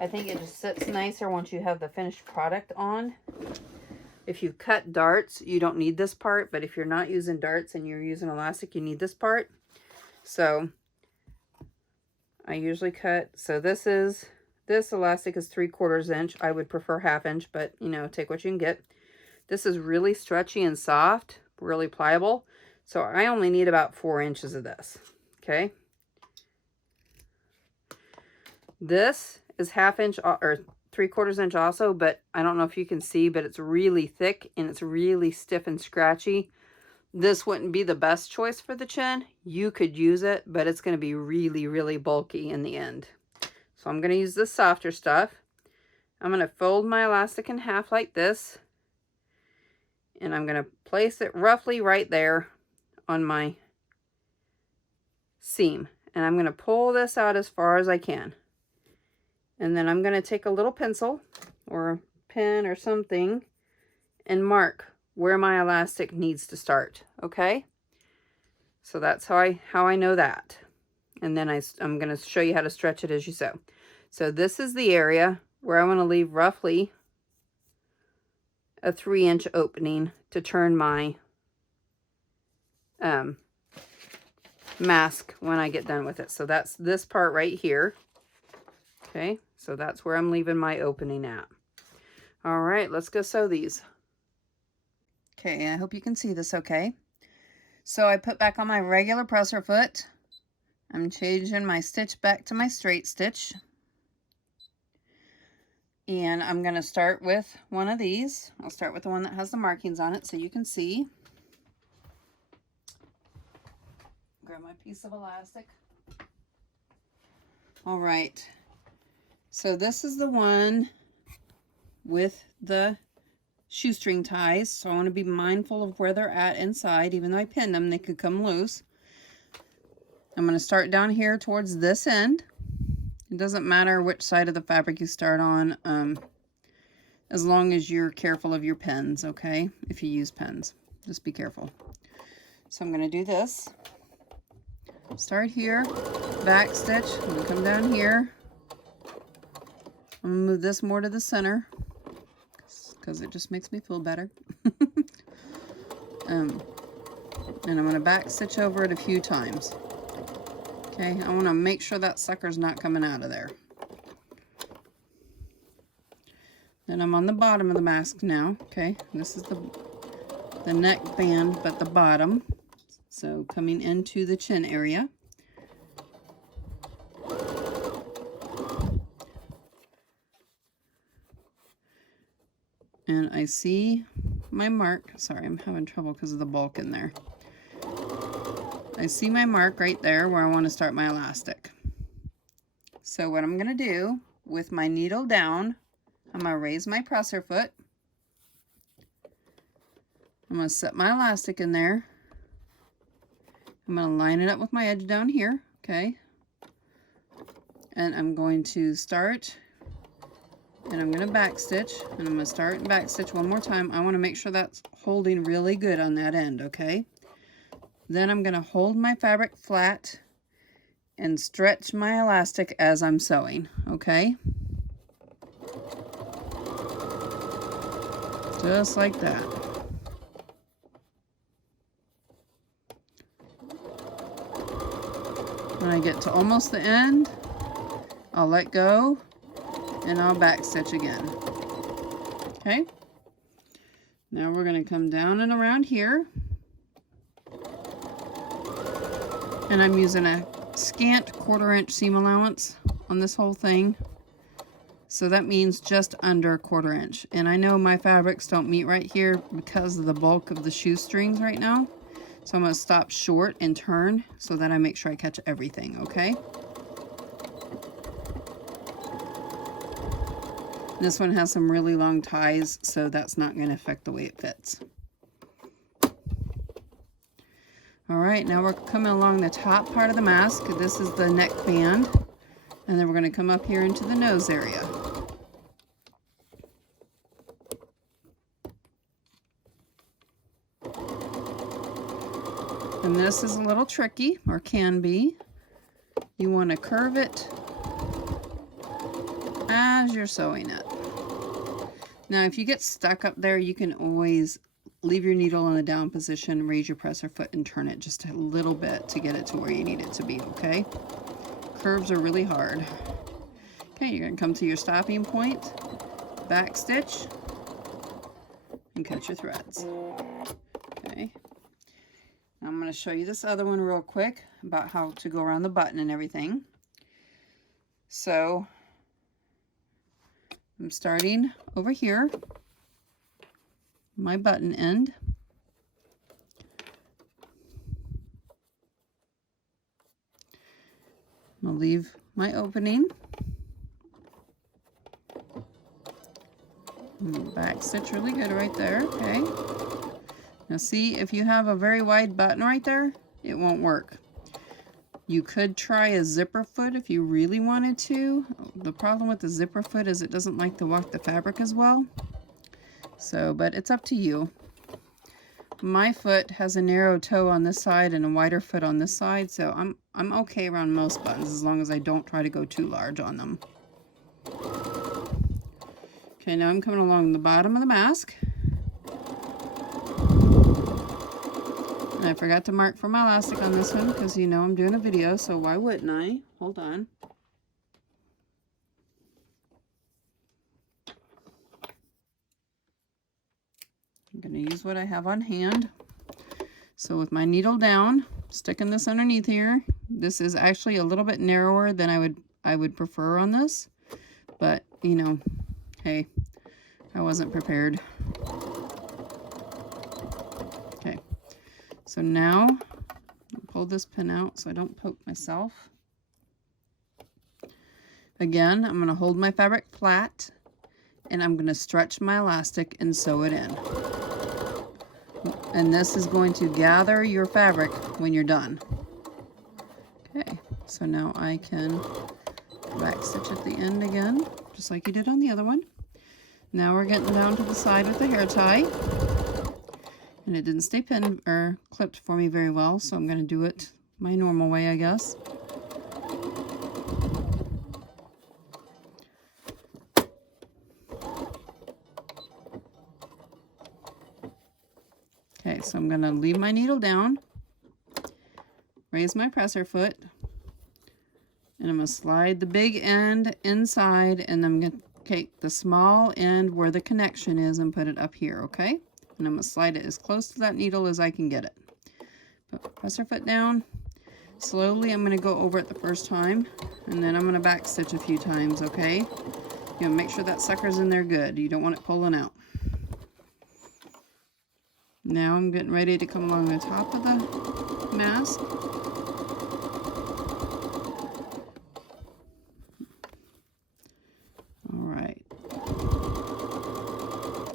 I think it just sits nicer once you have the finished product on. If you cut darts, you don't need this part, but if you're not using darts and you're using elastic, you need this part. So I usually cut, so this elastic is 3/4 inch. I would prefer 1/2 inch, but you know, take what you can get. This is really stretchy and soft, really pliable. So I only need about 4 inches of this, okay? This is 1/2 inch or 3/4 inch also, but I don't know if you can see, but it's really thick and it's really stiff and scratchy. This wouldn't be the best choice for the chin. You could use it, but it's going to be really, really bulky in the end. So I'm going to use this softer stuff. I'm going to fold my elastic in half like this. And I'm going to place it roughly right there on my seam. And I'm going to pull this out as far as I can. And then I'm going to take a little pencil or a pen or something and mark where my elastic needs to start, okay? So that's how I know that. And then I'm going to show you how to stretch it as you sew. So this is the area where I want to leave roughly a 3-inch opening to turn my mask when I get done with it. So that's this part right here. Okay, so that's where I'm leaving my opening at. All right, let's go sew these. Okay, I hope you can see this okay. So I put back on my regular presser foot. I'm changing my stitch back to my straight stitch. And I'm going to start with one of these. I'll start with the one that has the markings on it so you can see. Grab my piece of elastic. All right. So this is the one with the shoestring ties. So I want to be mindful of where they're at inside. Even though I pinned them, they could come loose. I'm going to start down here towards this end. It doesn't matter which side of the fabric you start on, as long as you're careful of your pins, okay? If you use pins, just be careful. So I'm going to do this. Start here, back stitch, I'm going to come down here. I'm going to move this more to the center because it just makes me feel better. And I'm going to back stitch over it a few times. Okay, I want to make sure that sucker's not coming out of there. Then I'm on the bottom of the mask now. Okay, this is the neck band, but the bottom. So coming into the chin area. And I see my mark. Sorry, I'm having trouble because of the bulk in there. I see my mark right there where I want to start my elastic. So what I'm going to do with my needle down, I'm going to raise my presser foot. I'm going to set my elastic in there. I'm going to line it up with my edge down here, okay? And I'm going to start, and I'm going to back stitch, and I'm going to start and back stitch one more time. I want to make sure that's holding really good on that end, okay? Then I'm going to hold my fabric flat, and stretch my elastic as I'm sewing, okay? Just like that. When I get to almost the end, I'll let go and I'll backstitch again. Okay? Now we're going to come down and around here. And I'm using a scant 1/4 inch seam allowance on this whole thing. So that means just under 1/4 inch. And I know my fabrics don't meet right here because of the bulk of the shoestrings right now. So I'm going to stop short and turn so that I make sure I catch everything, okay? This one has some really long ties, so that's not going to affect the way it fits. All right, now we're coming along the top part of the mask. This is the neck band. And then we're going to come up here into the nose area. And this is a little tricky, or can be. You want to curve it as you're sewing it. Now, if you get stuck up there, you can always leave your needle in the down position, raise your presser foot, and turn it just a little bit to get it to where you need it to be, okay? Curves are really hard. Okay, you're going to come to your stopping point, back stitch, and cut your threads. Okay. Now I'm going to show you this other one real quick about how to go around the button and everything. So I'm starting over here, my button end. I'll leave my opening. Back stitch really good right there, okay? Now see, if you have a very wide button right there, it won't work. You could try a zipper foot if you really wanted to. The problem with the zipper foot is it doesn't like to walk the fabric as well. So, but it's up to you. My foot has a narrow toe on this side and a wider foot on this side, so I'm okay around most buttons as long as I don't try to go too large on them. Okay, now I'm coming along the bottom of the mask. And I forgot to mark for my elastic on this one because you know I'm doing a video, so why wouldn't I? Hold on. I'm going to use what I have on hand. So with my needle down, sticking this underneath here. This is actually a little bit narrower than I would prefer on this, but you know, hey, I wasn't prepared. Okay, so now I'll pull this pin out so I don't poke myself. Again, I'm going to hold my fabric flat and I'm going to stretch my elastic and sew it in. And this is going to gather your fabric when you're done. Okay, so now I can back stitch at the end again, just like you did on the other one. Now we're getting down to the side with the hair tie. And it didn't stay pinned or clipped for me very well, so I'm going to do it my normal way, I guess. Okay, so I'm going to leave my needle down, raise my presser foot, and I'm going to slide the big end inside, and I'm going to take the small end where the connection is and put it up here, okay? And I'm going to slide it as close to that needle as I can get it. Put presser foot down. Slowly I'm going to go over it the first time, and then I'm going to back stitch a few times, okay? You know, make sure that sucker's in there good. You don't want it pulling out. Now I'm getting ready to come along the top of the mask. Alright.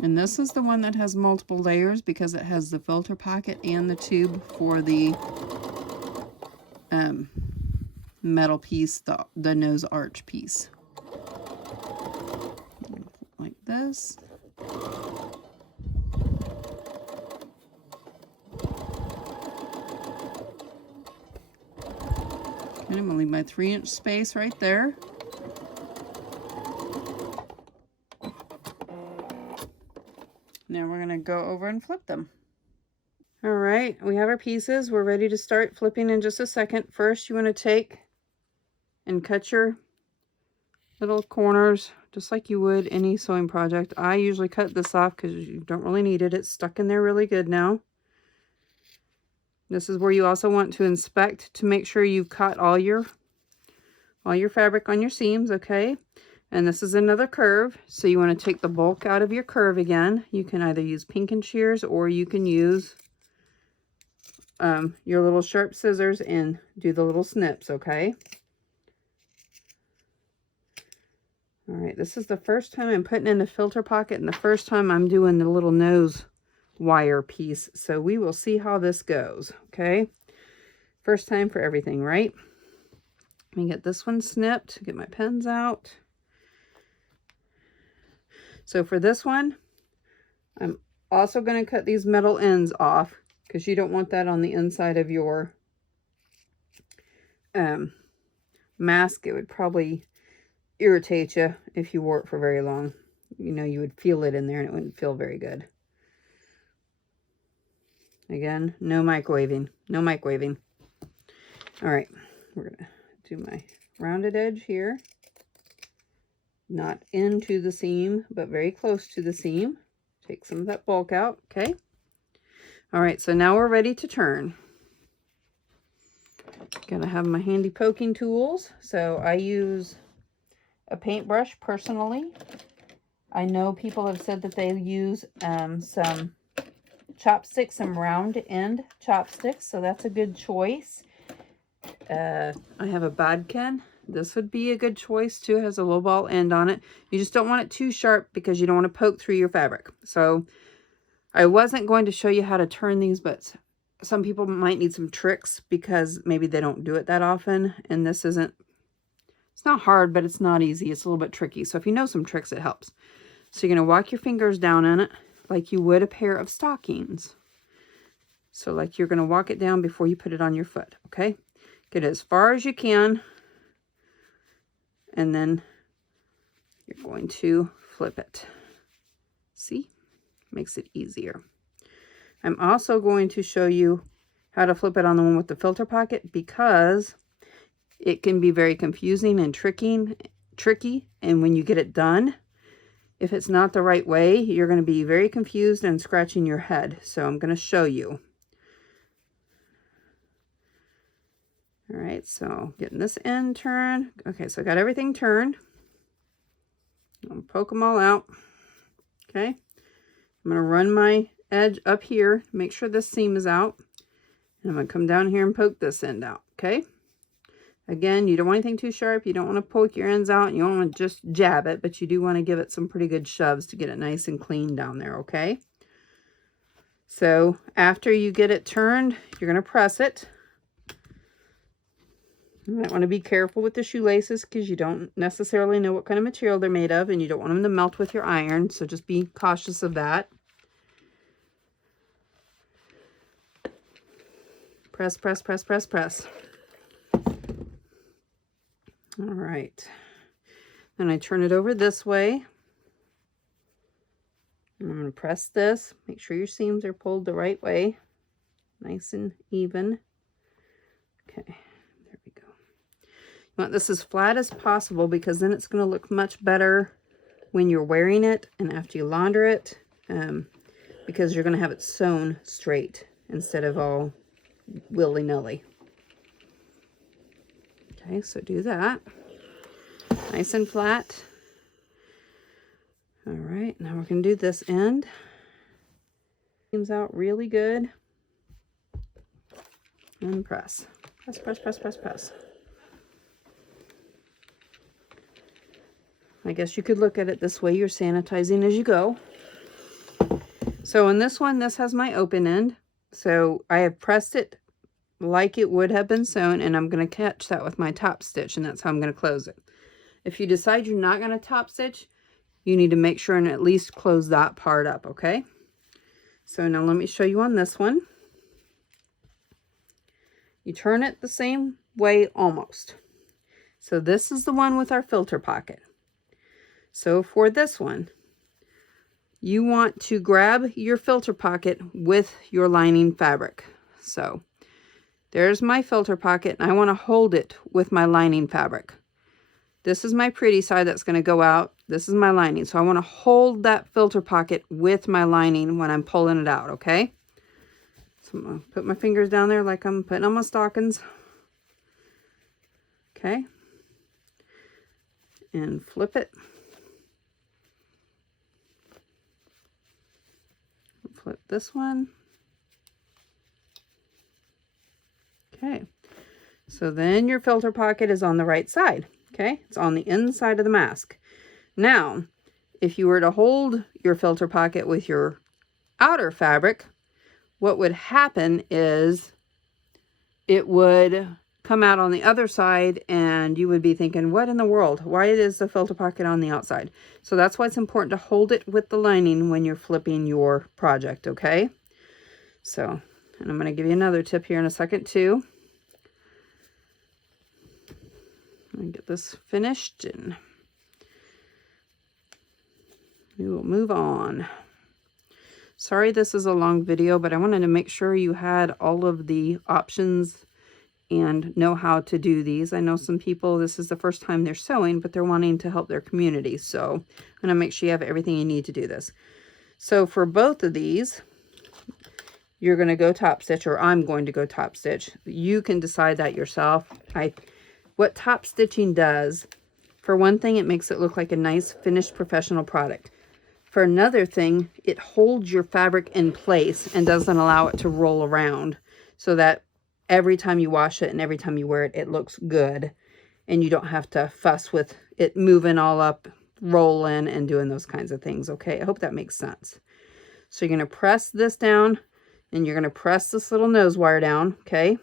And this is the one that has multiple layers because it has the filter pocket and the tube for the metal piece, the nose arch piece. Like this. Okay, I'm gonna leave my 3-inch space right there. Now we're gonna go over and flip them. All right, we have our pieces. We're ready to start flipping in just a second. First, you want to take and cut your little corners just like you would any sewing project. I usually cut this off because you don't really need it. It's stuck in there really good now. This is where you also want to inspect to make sure you've cut all your fabric on your seams, okay? And this is another curve, so you want to take the bulk out of your curve again. You can either use pinking shears or you can use your little sharp scissors and do the little snips, okay? All right, this is the first time I'm putting in a filter pocket and the first time I'm doing the little nose wire piece, so we will see how this goes, okay? First time for everything, right? Let me get this one snipped, get my pens out. So for this one, I'm also going to cut these metal ends off because you don't want that on the inside of your mask. It would probably irritate you if you wore it for very long. You know, you would feel it in there and it wouldn't feel very good. Again, no microwaving, no microwaving. All right, we're going to do my rounded edge here. Not into the seam, but very close to the seam. Take some of that bulk out, okay? All right, so now we're ready to turn. Gotta have my handy poking tools. So I use a paintbrush personally. I know people have said that they use some chopsticks, some round end chopsticks, so that's a good choice. I have a bodkin. This would be a good choice too. It has a low ball end on it. You just don't want it too sharp because you don't want to poke through your fabric. So I wasn't going to show you how to turn these, but some people might need some tricks because maybe they don't do it that often. And this isn't, it's not hard, but it's not easy. It's a little bit tricky. So if you know some tricks, it helps. So you're going to walk your fingers down in it like you would a pair of stockings. So like you're going to walk it down before you put it on your foot, okay? Get it as far as you can. And then you're going to flip it. See? Makes it easier. I'm also going to show you how to flip it on the one with the filter pocket because it can be very confusing and tricky. And when you get it done, if it's not the right way, you're going to be very confused and scratching your head. So I'm going to show you. All right, so getting this end turned. Okay, so I got everything turned. I'm going to poke them all out. Okay, I'm going to run my edge up here, make sure this seam is out. And I'm going to come down here and poke this end out, okay? Again, you don't want anything too sharp. You don't want to poke your ends out. You don't want to just jab it, but you do want to give it some pretty good shoves to get it nice and clean down there, okay? So after you get it turned, you're going to press it. You might want to be careful with the shoelaces because you don't necessarily know what kind of material they're made of and you don't want them to melt with your iron, so just be cautious of that. Press, press, press, press, press. All right. Then I turn it over this way. And I'm going to press this. Make sure your seams are pulled the right way. Nice and even. Okay. There we go. You want this as flat as possible because then it's going to look much better when you're wearing it and after you launder it, because you're going to have it sewn straight instead of all willy-nilly. Okay, so do that. Nice and flat. All right, now we're going to do this end. Seams out really good. And press. Press, press, press, press, press. I guess you could look at it this way. You're sanitizing as you go. So in this one, this has my open end. So I have pressed it like it would have been sewn, and I'm going to catch that with my top stitch, and that's how I'm going to close it. If you decide you're not going to top stitch, you need to make sure and at least close that part up, okay? So now let me show you on this one. You turn it the same way almost. So this is the one with our filter pocket. So for this one, you want to grab your filter pocket with your lining fabric. So there's my filter pocket, and I want to hold it with my lining fabric. This is my pretty side that's going to go out. This is my lining. So I want to hold that filter pocket with my lining when I'm pulling it out, okay? So I'm going to put my fingers down there like I'm putting on my stockings. Okay. And flip it. Flip this one. Okay. So then your filter pocket is on the right side. Okay. It's on the inside of the mask. Now, if you were to hold your filter pocket with your outer fabric, what would happen is it would come out on the other side, and you would be thinking, what in the world? Why is the filter pocket on the outside? So that's why it's important to hold it with the lining when you're flipping your project, okay? So, and I'm going to give you another tip here in a second too. I'm going to get this finished and we will move on. Sorry this is a long video, but I wanted to make sure you had all of the options and know how to do these. I know some people, this is the first time they're sewing, but they're wanting to help their community. So I'm going to make sure you have everything you need to do this. So for both of these, you're going to go top stitch, or I'm going to go top stitch. You can decide that yourself. What top stitching does, for one thing, it makes it look like a nice finished professional product. For another thing, it holds your fabric in place and doesn't allow it to roll around, so that every time you wash it and every time you wear it, it looks good. And you don't have to fuss with it moving all up, rolling, and doing those kinds of things. Okay, I hope that makes sense. So you're going to press this down, and you're going to press this little nose wire down, okay?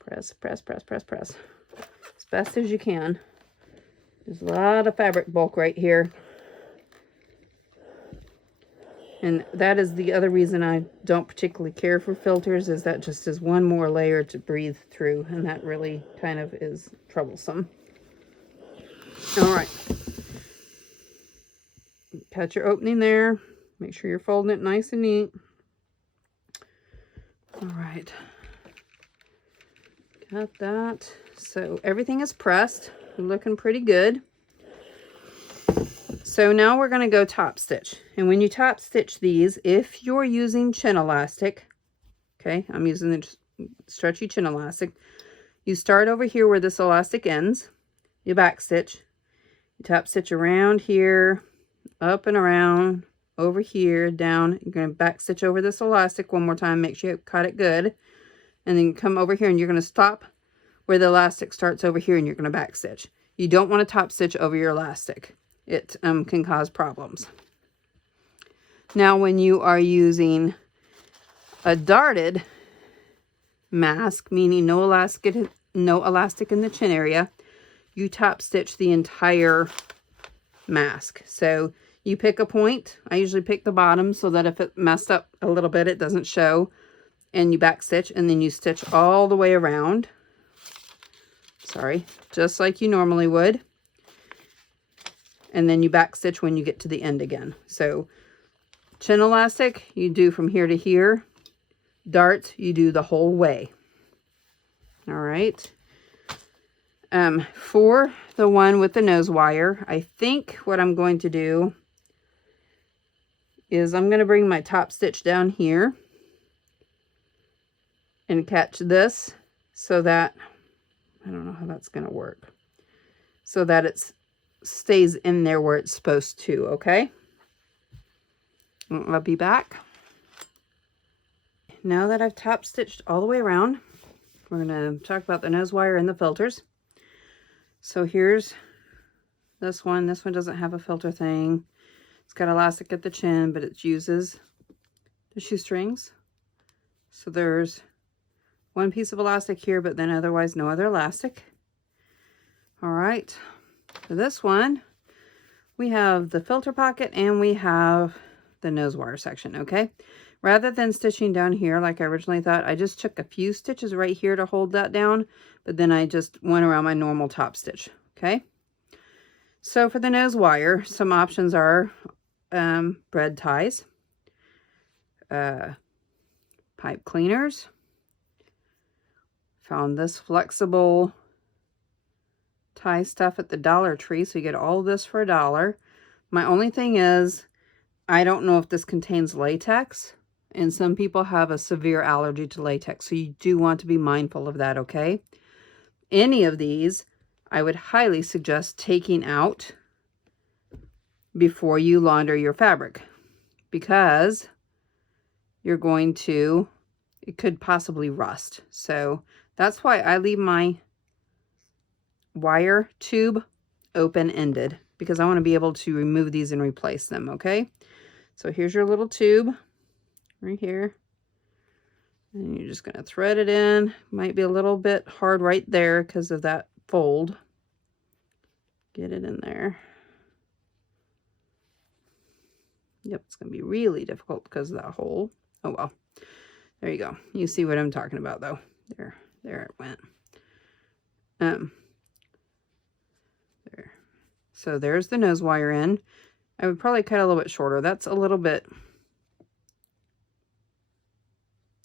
Press, press, press, press, press. As best as you can. There's a lot of fabric bulk right here. And that is the other reason I don't particularly care for filters, is that just is one more layer to breathe through, and that really kind of is troublesome. All right. Cut your opening there. Make sure you're folding it nice and neat. All right. Got that. So everything is pressed. Looking pretty good. So now we're going to go top stitch. And when you top stitch these, if you're using chin elastic, okay, I'm using the stretchy chin elastic, you start over here where this elastic ends, you back stitch, you top stitch around here, up and around, over here, down. You're going to back stitch over this elastic one more time, make sure you cut it good, and then you come over here and you're going to stop where the elastic starts over here, and you're going to back stitch. You don't want to top stitch over your elastic. It can cause problems. Now, when you are using a darted mask, meaning no elastic in the chin area, you top stitch the entire mask. So you pick a point. I usually pick the bottom so that if it messed up a little bit, it doesn't show. And you back stitch, and then you stitch all the way around. Sorry, just like you normally would. And then you back stitch when you get to the end again. So chin elastic, you do from here to here. Darts, you do the whole way. All right. For the one with the nose wire, I think what I'm going to do is I'm going to bring my top stitch down here and catch this so that, I don't know how that's going to work, so that it stays in there where it's supposed to, okay? I'll be back. Now that I've top stitched all the way around, we're going to talk about the nose wire and the filters. So here's this one. This one doesn't have a filter thing. It's got elastic at the chin, but it uses the shoestrings. So there's one piece of elastic here, but then otherwise no other elastic. All right. For this one, we have the filter pocket and we have the nose wire section, okay? Rather than stitching down here like I originally thought, I just took a few stitches right here to hold that down, but then I just went around my normal top stitch, okay? So for the nose wire, some options are bread ties, pipe cleaners. Found this flexible tie stuff at the Dollar Tree, so you get all of this for $1. My only thing is, I don't know if this contains latex, and some people have a severe allergy to latex, so you do want to be mindful of that, okay? Any of these, I would highly suggest taking out before you launder your fabric, because you're going to, it could possibly rust. So that's why I leave my wire tube open-ended, because I want to be able to remove these and replace them, okay? So here's your little tube right here. And you're just going to thread it in. Might be a little bit hard right there because of that fold. Get it in there. Yep, it's going to be really difficult because of that hole. Oh well. There you go. You see what I'm talking about though. There it went. There. So there's the nose wire in. I would probably cut a little bit shorter. That's a little bit.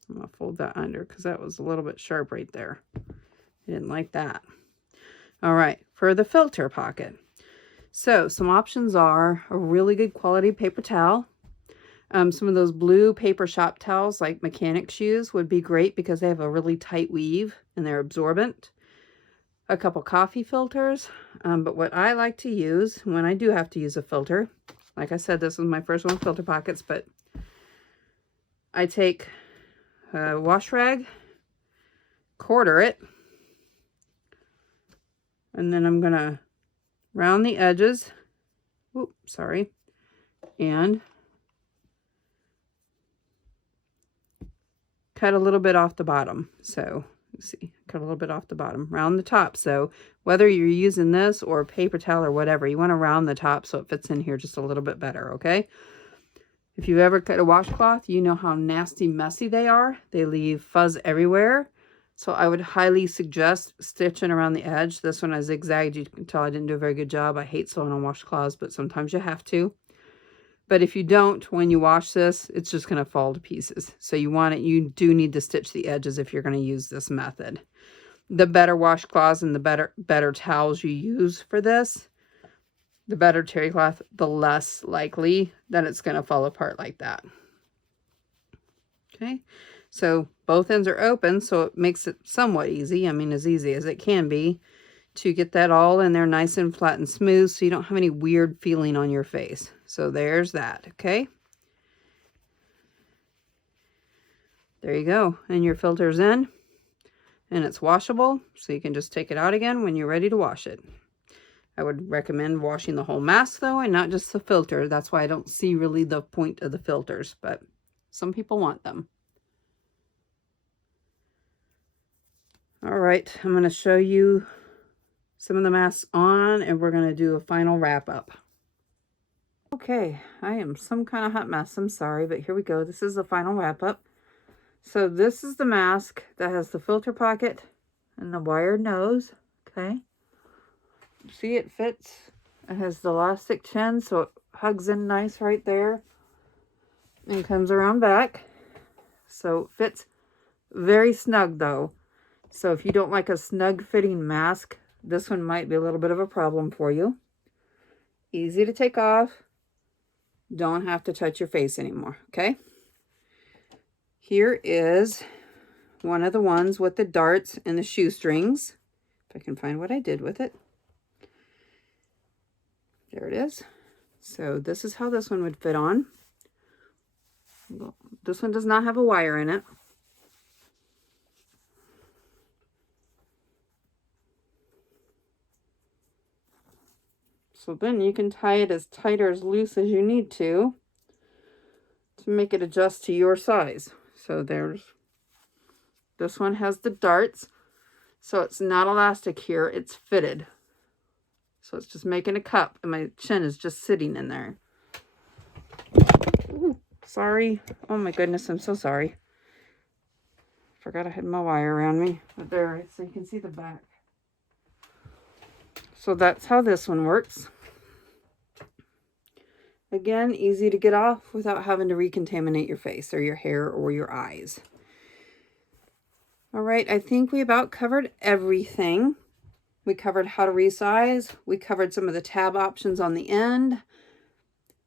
I'm going to fold that under because that was a little bit sharp right there. I didn't like that. All right, for the filter pocket. So some options are a really good quality paper towel. Some of those blue paper shop towels like mechanics use would be great because they have a really tight weave and they're absorbent. A couple coffee filters, but what I like to use when I do have to use a filter, like I said, this is my first one with filter pockets, but I take a wash rag, quarter it, and then I'm gonna round the edges, and cut a little bit off the bottom. So let's see, cut a little bit off the bottom, round the top. So whether you're using this or a paper towel or whatever, you want to round the top so it fits in here just a little bit better, okay? If you've ever cut a washcloth, you know how nasty messy they are. They leave fuzz everywhere. So I would highly suggest stitching around the edge. This one I zigzagged. You can tell I didn't do a very good job. I hate sewing on washcloths, but sometimes you have to. But if you don't, when you wash this, it's just going to fall to pieces. So you do need to stitch the edges if you're going to use this method. The better washcloths and the better towels you use for this, the better terry cloth, the less likely that it's going to fall apart like that. Okay, so both ends are open, so it makes it somewhat easy. I mean, as easy as it can be to get that all in there nice and flat and smooth so you don't have any weird feeling on your face. So there's that, okay? There you go. And your filter's in, and it's washable, so you can just take it out again when you're ready to wash it. I would recommend washing the whole mask though, and not just the filter. That's why I don't see really the point of the filters, but some people want them. All right, I'm going to show you some of the masks on, and we're going to do a final wrap up. Okay, I am some kind of hot mess. I'm sorry, but here we go. This is the final wrap up. So this is the mask that has the filter pocket and the wired nose. Okay. See, it fits. It has the elastic chin, so it hugs in nice right there. And comes around back. So it fits very snug though. So if you don't like a snug fitting mask, this one might be a little bit of a problem for you. Easy to take off. Don't have to touch your face anymore, okay? Here is one of the ones with the darts and the shoestrings. If I can find what I did with it. There it is. So this is how this one would fit on. This one does not have a wire in it. So then you can tie it as tight or as loose as you need to make it adjust to your size. So this one has the darts. So it's not elastic here, it's fitted. So it's just making a cup, and my chin is just sitting in there. Ooh, Sorry. Oh my goodness, I'm so sorry. Forgot I had my wire around me. But there, so you can see the back. So that's how this one works. Again, easy to get off without having to recontaminate your face or your hair or your eyes. All right, I think we about covered everything. We covered how to resize. We covered some of the tab options on the end.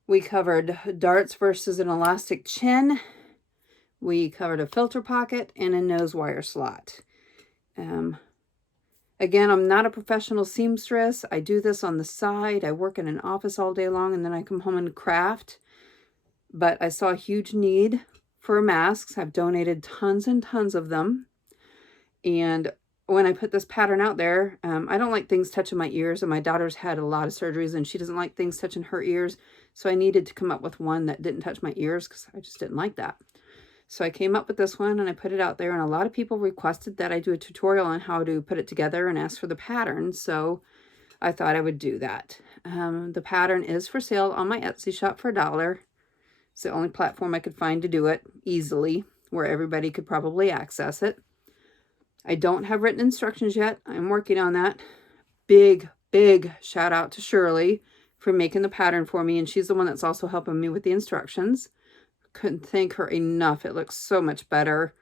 We covered darts versus an elastic chin. We covered a filter pocket and a nose wire slot. Again, I'm not a professional seamstress. I do this on the side. I work in an office all day long and then I come home and craft. But I saw a huge need for masks. I've donated tons and tons of them. And when I put this pattern out there, I don't like things touching my ears, and my daughter's had a lot of surgeries and she doesn't like things touching her ears. So I needed to come up with one that didn't touch my ears because I just didn't like that. So I came up with this one and I put it out there, and a lot of people requested that I do a tutorial on how to put it together and ask for the pattern. So I thought I would do that. The pattern is for sale on my Etsy shop for $1. It's the only platform I could find to do it easily, where everybody could probably access it. I don't have written instructions yet. I'm working on that. Big shout out to Shirley for making the pattern for me. And she's the one that's also helping me with the instructions. Couldn't thank her enough. It looks so much better.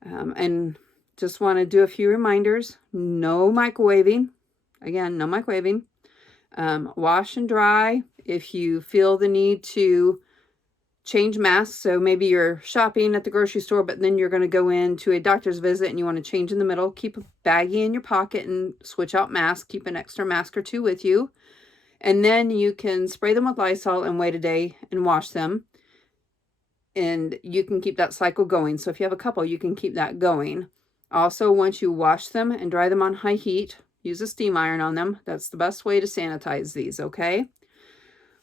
And just want to do a few reminders. No microwaving. Again, no microwaving. Wash and dry. If you feel the need to change masks, so maybe you're shopping at the grocery store, but then you're going to go into a doctor's visit and you want to change in the middle, keep a baggie in your pocket and switch out masks. Keep an extra mask or two with you. And then you can spray them with Lysol and wait a day and wash them. And you can keep that cycle going. So if you have a couple, you can keep that going. Also, once you wash them and dry them on high heat, use a steam iron on them. That's the best way to sanitize these, okay?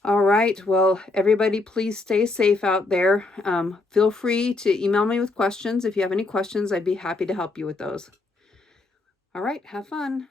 All right, well, everybody, please stay safe out there. Feel free to email me with questions. If you have any questions, I'd be happy to help you with those. All right, have fun.